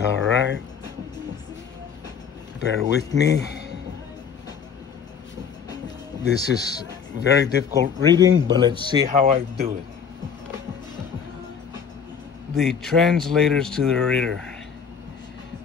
All right, bear with me. This is very difficult reading, but let's see how I do it. The translators to the reader.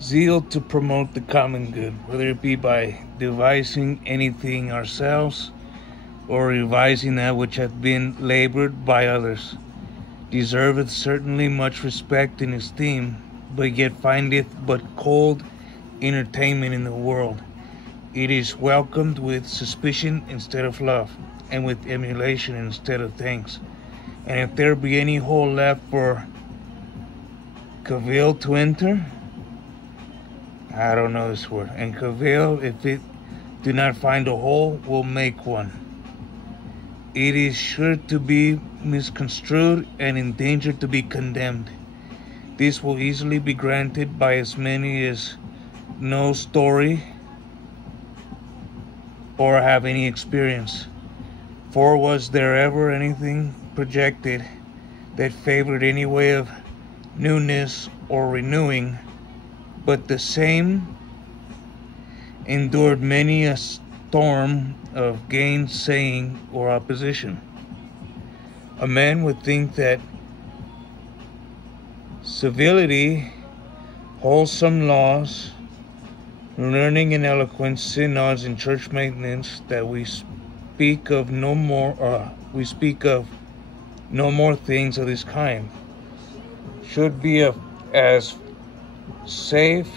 Zeal to promote the common good, whether it be by devising anything ourselves or revising that which hath been labored by others, deserveth certainly much respect and esteem, but yet findeth but cold entertainment in the world. It is welcomed with suspicion instead of love, and with emulation instead of thanks. And if there be any hole left for cavil to enter, I don't know this word, and cavil, if it do not find a hole, will make one. It is sure to be misconstrued and in danger to be condemned. This will easily be granted by as many as know story or have any experience. For was there ever anything projected that favored any way of newness or renewing, but the same endured many a storm of gainsaying or opposition? A man would think that civility, wholesome laws, learning and eloquence, synods, and church maintenance, that we speak of no more things of this kind, should be as safe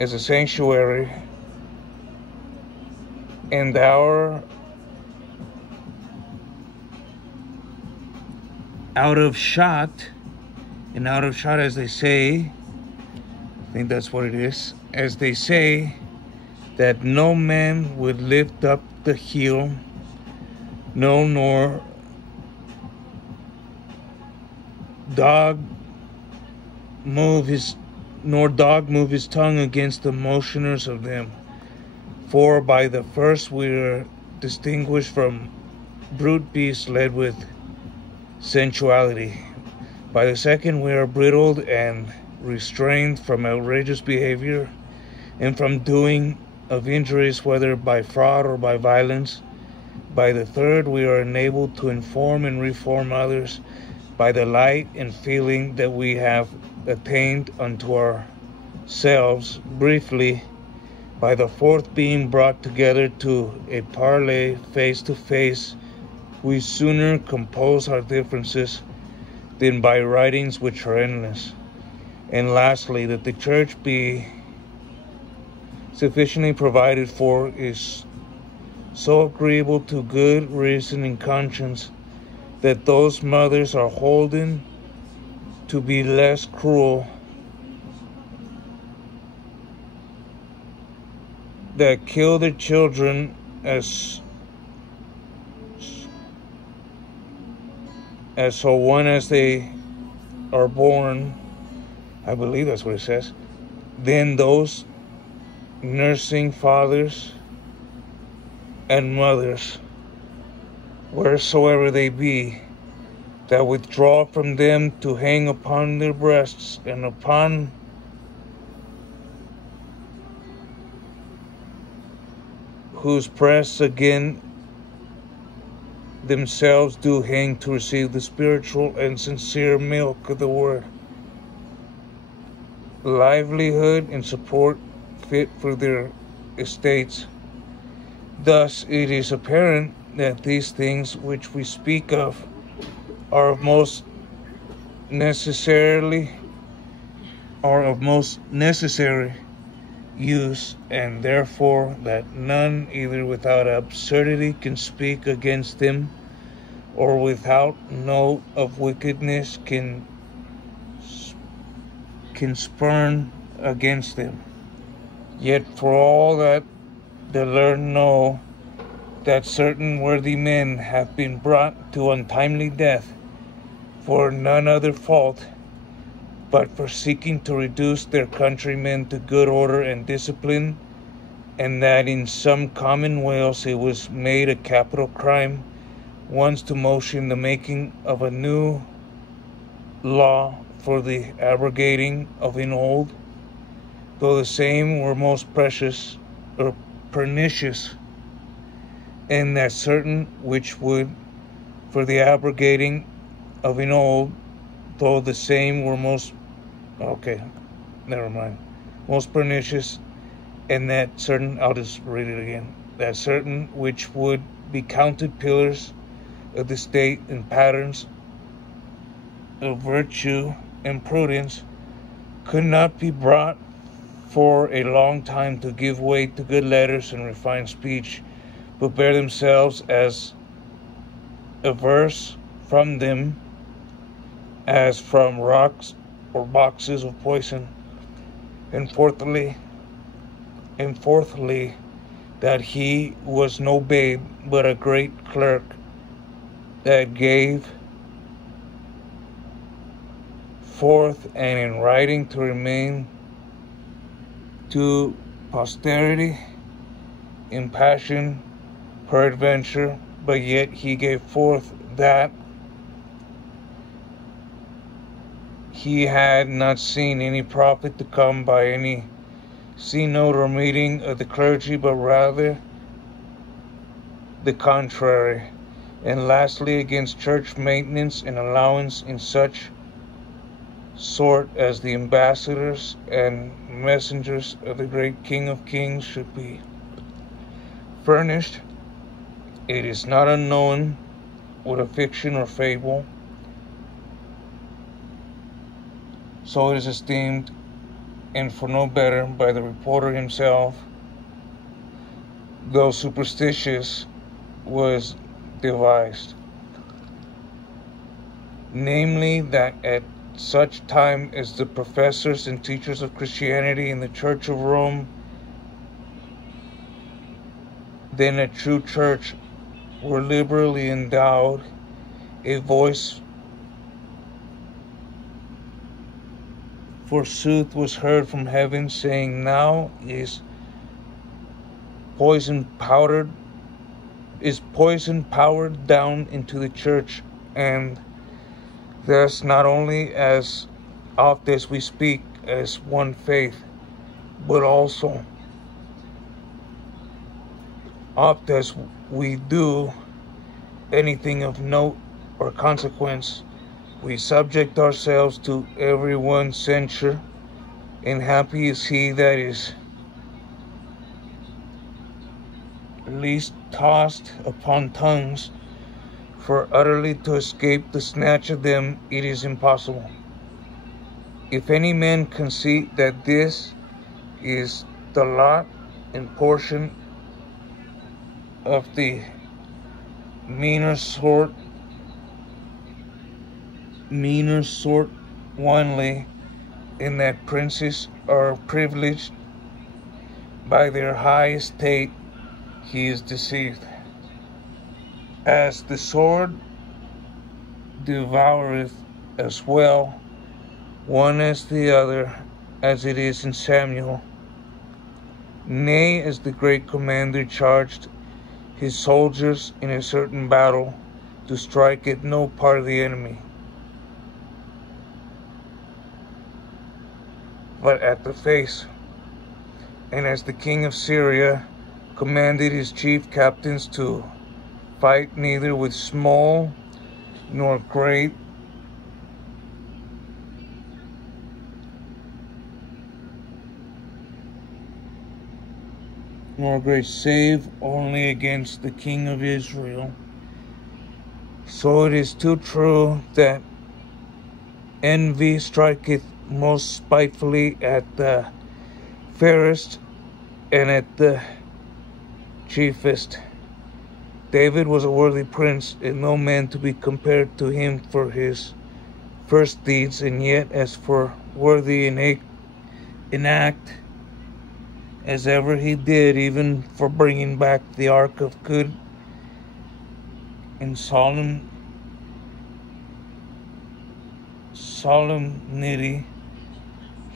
as a sanctuary, and our out of shot, as they say, I think that's what it is, as they say, that no man would lift up the heel, no, nor dog move his tongue against the motioners of them. For by the first we are distinguished from brute beasts led with sensuality. By the second we are bridled and restrained from outrageous behavior, and from doing of injuries, whether by fraud or by violence. By the third we are enabled to inform and reform others by the light and feeling that we have attained unto ourselves. Briefly, by the fourth being brought together to a parley face to face, we sooner compose our differences than by writings which are endless. And lastly, that the church be sufficiently provided for is so agreeable to good reason and conscience, that those mothers are holden to be less cruel that kill their children as so one as they are born, I believe that's what it says, then those nursing fathers and mothers, wheresoever they be, that withdraw from them to hang upon their breasts, and upon whose breasts again themselves do hang, to receive the spiritual and sincere milk of the word, livelihood and support fit for their estates. Thus it is apparent that these things which we speak of are of most necessary use, and therefore that none, either without absurdity, can speak against them, or without note of wickedness can spurn against them. Yet for all that the learned know that certain worthy men have been brought to untimely death for none other fault but for seeking to reduce their countrymen to good order and discipline, and that in some commonwealths it was made a capital crime once to motion the making of a new law for the abrogating of an old, though the same were most precious or pernicious, and that certain which would for the abrogating of an old, though the same were most pernicious, and that certain, I'll just read it again, that certain which would be counted pillars of the state and patterns of virtue and prudence could not be brought for a long time to give way to good letters and refined speech, but bear themselves as averse from them as from rocks or boxes of poison. And fourthly, that he was no babe, but a great clerk, that gave forth and in writing to remain to posterity in passion peradventure, but yet he gave forth that he had not seen any profit to come by any synod or meeting of the clergy, but rather the contrary. And lastly, against church maintenance and allowance in such sort as the ambassadors and messengers of the great King of Kings should be furnished. It is not unknown what a fiction or fable, so it is esteemed, and for no better, by the reporter himself, though superstitious, was devised. Namely, that at such time as the professors and teachers of Christianity in the Church of Rome, then a true church, were liberally endowed, a voice forsooth was heard from heaven, saying, now is poison powered down into the church, and thus not only as oft as we speak as one faith, but also oft as we do anything of note or consequence, we subject ourselves to every one's censure, and happy is he that is least tossed upon tongues, for utterly to escape the snatch of them it is impossible. If any man conceit that this is the lot and portion of the meaner sort only, in that princes are privileged by their high estate, he is deceived. As the sword devoureth as well one as the other, as it is in Samuel, nay, as the great commander charged his soldiers in a certain battle to strike at no part of the enemy, but at the face. And as the king of Syria commanded his chief captains to fight neither with small nor great, save only against the king of Israel, so it is too true that envy striketh most spitefully at the fairest and at the chiefest. David was a worthy prince, and no man to be compared to him for his first deeds, and yet as for worthy in act as ever he did, even for bringing back the ark of good in solemnity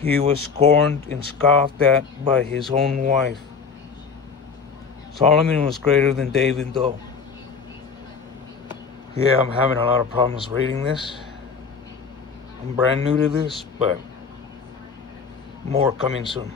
He was scorned and scoffed at by his own wife. Solomon was greater than David, though. Yeah, I'm having a lot of problems reading this. I'm brand new to this, but more coming soon.